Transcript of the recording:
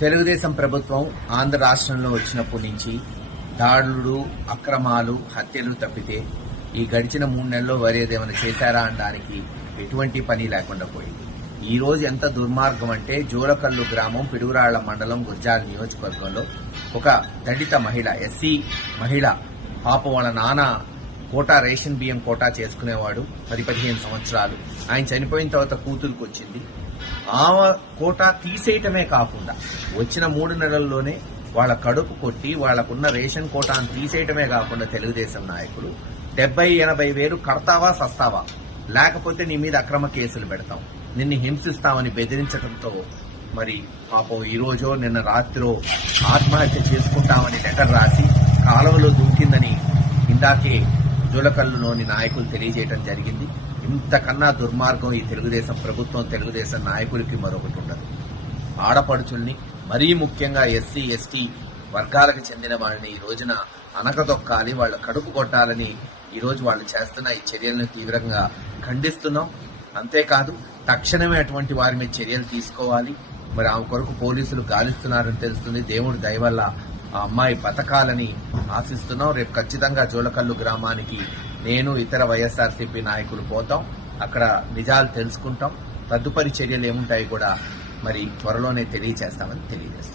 తెలుగుదేశం ప్రభుత్వం ఆంధ్ర రాష్ట్రంలో వచ్చినప్పటి నుంచి దాడులు, అక్రమాలు, హత్యలు తప్పితే ఈ గడిచిన 3 నెలల్లో వేరేదేమైనా చేశారా అనడానికి ఎటువంటి పని లేకుండా పోయింది. ఈ రోజు ఎంత దుర్మార్గం అంటే జోలకల్లు గ్రామం, పిడుగురాళ్ల మండలం, గుర్జాల నియోజకవర్గంలో ఒక దళిత మహిళ, ఎస్సీ మహిళ పాప వాళ్ళ నాన్న కోటా రేషన్ బియ్యం కోటా చేసుకునేవాడు 10-15 సంవత్సరాలు. ఆయన చనిపోయిన తర్వాత కూతురుకు వచ్చింది. ఆమె కోటా తీసేయటమే కాకుండా వచ్చిన 3 నెలల్లోనే వాళ్ళ కడుపు కొట్టి వాళ్లకున్న రేషన్ కోటాను తీసేయటమే కాకుండా తెలుగుదేశం నాయకులు 70-80 వేలు కడతావా సస్తావా, లేకపోతే నీ మీద అక్రమ కేసులు పెడతాం, నిన్ను హింసిస్తామని బెదిరించడంతో మరి పాపం ఈ రోజో నిన్న రాత్రో ఆత్మహత్య చేసుకుంటామని లెటర్ రాసి కాలువలో దూకిందని ఇందాకే జోలకల్లులోని నాయకులు తెలియజేయడం జరిగింది. ఇంతకన్నా దుర్మార్గం ఈ తెలుగుదేశం ప్రభుత్వం, తెలుగుదేశం నాయకులకి మరొకటి ఉండదు. ఆడపడుచుల్ని, మరీ ముఖ్యంగా ఎస్సీ ఎస్టీ వర్గాలకు చెందిన వాళ్ళని ఈ రోజున అనకదొక్కాలి, వాళ్ళ కడుపు కొట్టాలని ఈ రోజు వాళ్ళు చేస్తున్న ఈ చర్యలను తీవ్రంగా ఖండిస్తున్నాం. అంతేకాదు తక్షణమే అటువంటి వారి మీద చర్యలు తీసుకోవాలి. మరి ఆమె కొరకు పోలీసులు గాలిస్తున్నారని తెలుస్తుంది. దేవుడి దయ వల్ల ఆ అమ్మాయి బతకాలని ఆశిస్తున్నాం. రేపు ఖచ్చితంగా జోలకల్లు గ్రామానికి నేను, ఇతర వైఎస్ఆర్సీపీ నాయకులు పోతాం. అక్కడ నిజాలు తెలుసుకుంటాం. తదుపరి చర్యలు ఏముంటాయి కూడా మరి త్వరలోనే తెలియజేస్తామని తెలియజేస్తాం.